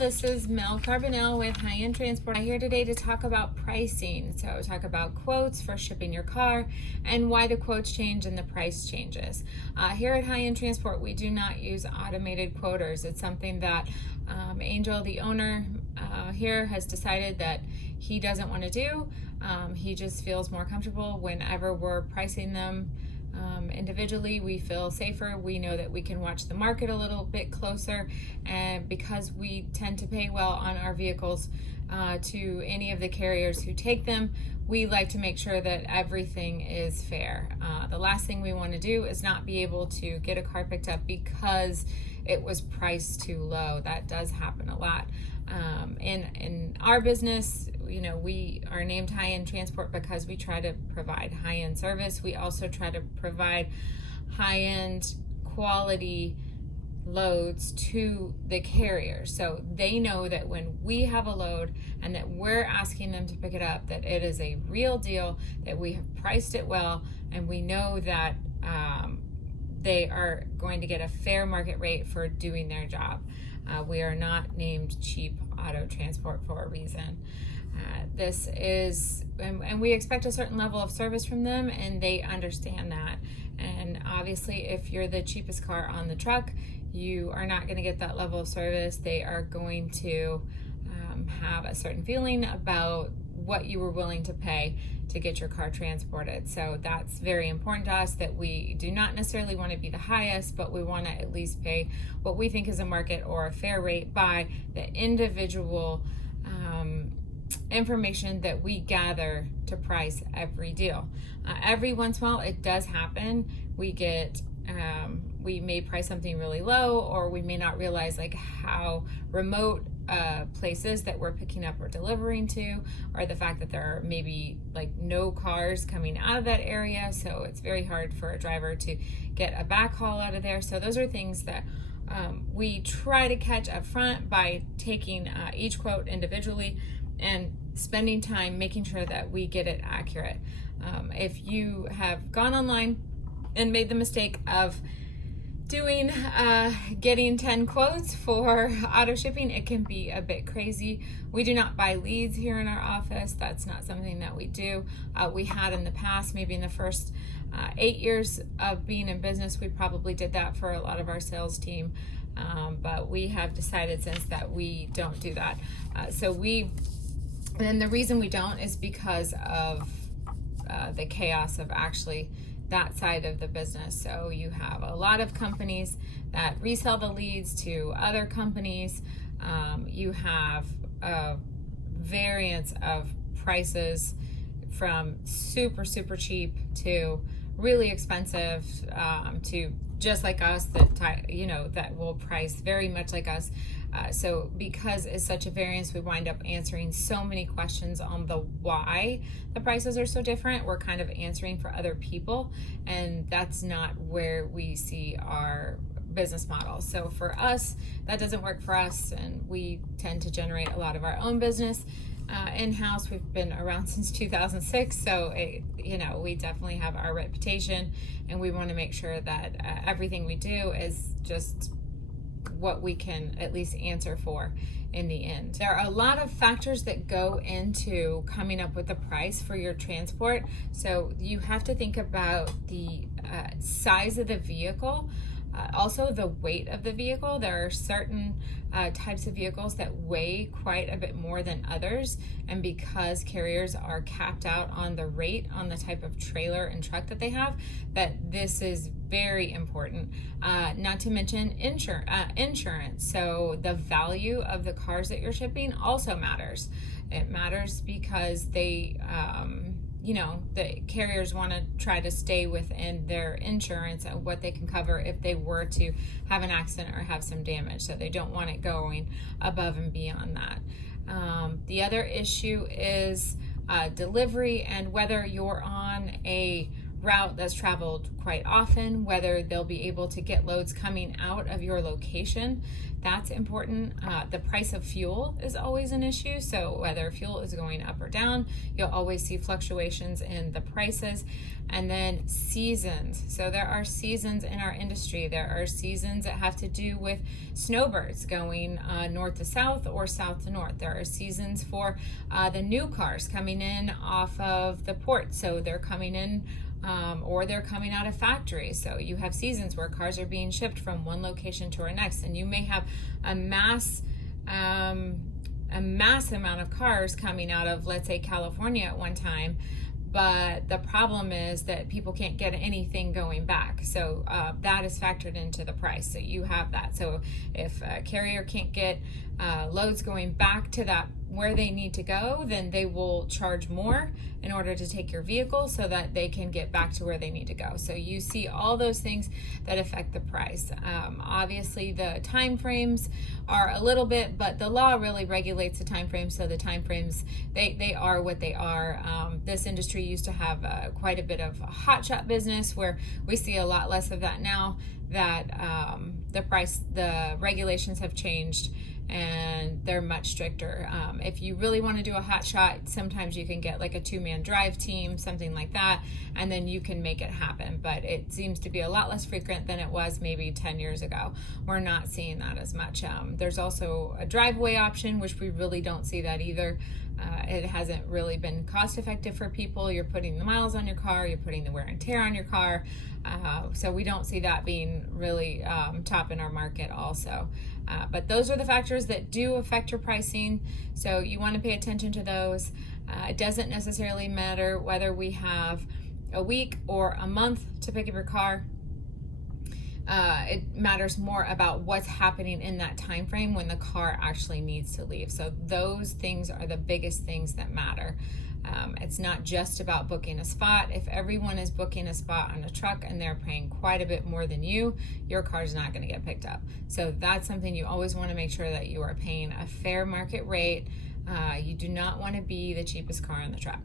this is Mel Carbonell with High End Transport. I'm here today to talk about pricing. So talk about quotes for shipping your car and why the quotes change and the price changes. Here at High End Transport, we do not use automated quoters. It's something that Angel, the owner here, has decided that he doesn't want to do. He just feels more comfortable whenever we're pricing them individually. We feel safer. We know that we can watch the market a little bit closer, and because we tend to pay well on our vehicles to any of the carriers who take them, we like to make sure that everything is fair. The last thing we want to do is not be able to get a car picked up because it was priced too low. That does happen a lot. In our business, you know, we are named High End Transport because we try to provide high-end service. We also try to provide high-end quality loads to the carrier, so they know that when we have a load and that we're asking them to pick it up, that it is a real deal, that we have priced it well, and we know that they are going to get a fair market rate for doing their job. We are not named cheap auto transport for a reason. This is, and we expect a certain level of service from them, and they understand that. And obviously, if you're the cheapest car on the truck, you are not going to get that level of service. They are going to have a certain feeling about what you were willing to pay to get your car transported. So that's very important to us, that we do not necessarily want to be the highest, but we want to at least pay what we think is a market or a fair rate by the individual information that we gather to price every deal. Every once in a while, it does happen. We get we may price something really low, or we may not realize like how remote places that we're picking up or delivering to, or the fact that there are maybe like no cars coming out of that area, so it's very hard for a driver to get a backhaul out of there. So those are things that we try to catch up front by taking each quote individually and spending time making sure that we get it accurate. If you have gone online and made the mistake of getting 10 quotes for auto shipping, it can be a bit crazy. We do not buy leads here in our office. That's not something that we do. We had in the past, maybe in the first 8 years of being in business, we probably did that for a lot of our sales team. But we have decided since that we don't do that. And the reason we don't is because of the chaos of actually that side of the business. So you have a lot of companies that resell the leads to other companies. You have a variance of prices from super cheap to really expensive, to just like us, that will price very much like us. So because it's such a variance, we wind up answering so many questions on the why the prices are so different. We're kind of answering for other people, and that's not where we see our business model. So for us, that doesn't work for us, and we tend to generate a lot of our own business in-house. We've been around since 2006, so we definitely have our reputation, and we want to make sure that everything we do is just what we can at least answer for in the end. There are a lot of factors that go into coming up with the price for your transport. So you have to think about the size of the vehicle, also the weight of the vehicle. There are certain types of vehicles that weigh quite a bit more than others, and because carriers are capped out on the rate on the type of trailer and truck that they have, that this is very important. Not to mention insurance. So the value of the cars that you're shipping also matters. It matters because the carriers want to try to stay within their insurance and what they can cover if they were to have an accident or have some damage. So they don't want it going above and beyond that. The other issue is delivery, and whether you're on a route that's traveled quite often, whether they'll be able to get loads coming out of your location. That's important. The price of fuel is always an issue. So whether fuel is going up or down, you'll always see fluctuations in the prices. And then seasons. So there are seasons in our industry. There are seasons that have to do with snowbirds going north to south or south to north. There are seasons for the new cars coming in off of the port. So they're coming in or they're coming out of factories. So you have seasons where cars are being shipped from one location to our next, and you may have a mass amount of cars coming out of, let's say, California at one time. But the problem is that people can't get anything going back. So that is factored into the price. So you have that. So if a carrier can't get loads going back to that where they need to go, then they will charge more in order to take your vehicle so that they can get back to where they need to go. So you see all those things that affect the price. Obviously the time frames are a little bit, but the law really regulates the time frames. So the time frames, they are what they are. This industry used to have quite a bit of a hotshot business, where we see a lot less of that now that the regulations have changed and they're much stricter. If you really want to do a hot shot, sometimes you can get like a 2-man drive team, something like that, and then you can make it happen. But it seems to be a lot less frequent than it was maybe 10 years ago. We're not seeing that as much. There's also a driveway option, which we really don't see that either. It hasn't really been cost effective for people. You're putting the miles on your car, you're putting the wear and tear on your car. So we don't see that being really top in our market also. But those are the factors that do affect your pricing. So you want to pay attention to those. It doesn't necessarily matter whether we have a week or a month to pick up your car. It matters more about what's happening in that time frame when the car actually needs to leave. So those things are the biggest things that matter. It's not just about booking a spot. If everyone is booking a spot on a truck and they're paying quite a bit more than you, your car's not going to get picked up. So that's something you always want to make sure that you are paying a fair market rate. You do not want to be the cheapest car on the truck.